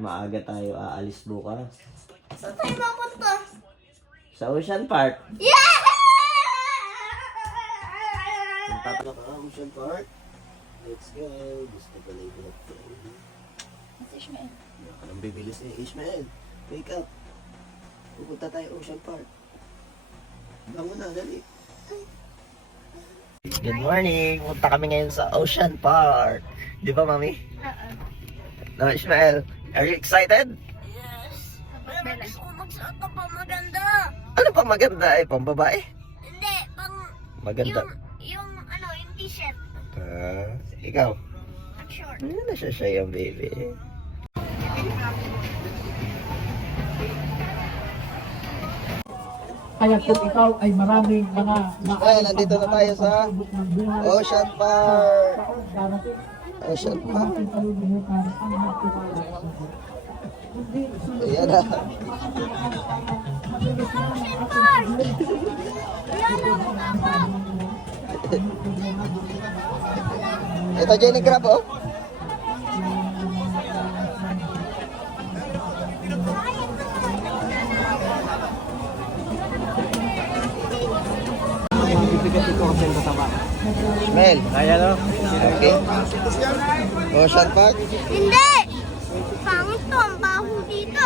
Maaga tayo aalis bukas. Saan tayo mapunta? Sa Ocean Park. Yeah! Punta na ka Ocean Park. Let's go. Gusto ko lang ito. Mas Ishmael. Ang bibilis eh, Ishmael. Wake up. Pupunta tayo Ocean Park. Bangon na, dali. Good morning! Punta kami ngayon sa Ocean Park. Di ba, Mami? No, Ishmael, are you excited? Yes. Gusto ko magsuot ka pa maganda. Ano pa maganda eh? Pambabae? Hindi, pang... Maganda. Yung t-shirt. Ikaw? Ang short. Ano na siya yung baby? Kaya kung ikaw ay maraming mga Ay, nandito na tayo sa Ocean Park. Ocean Park. Ayan na. Ito Jenny Crab oh. Smell. Kaya no? Okay. Ocean Park. Hindi! Pangit to, ang baho dito.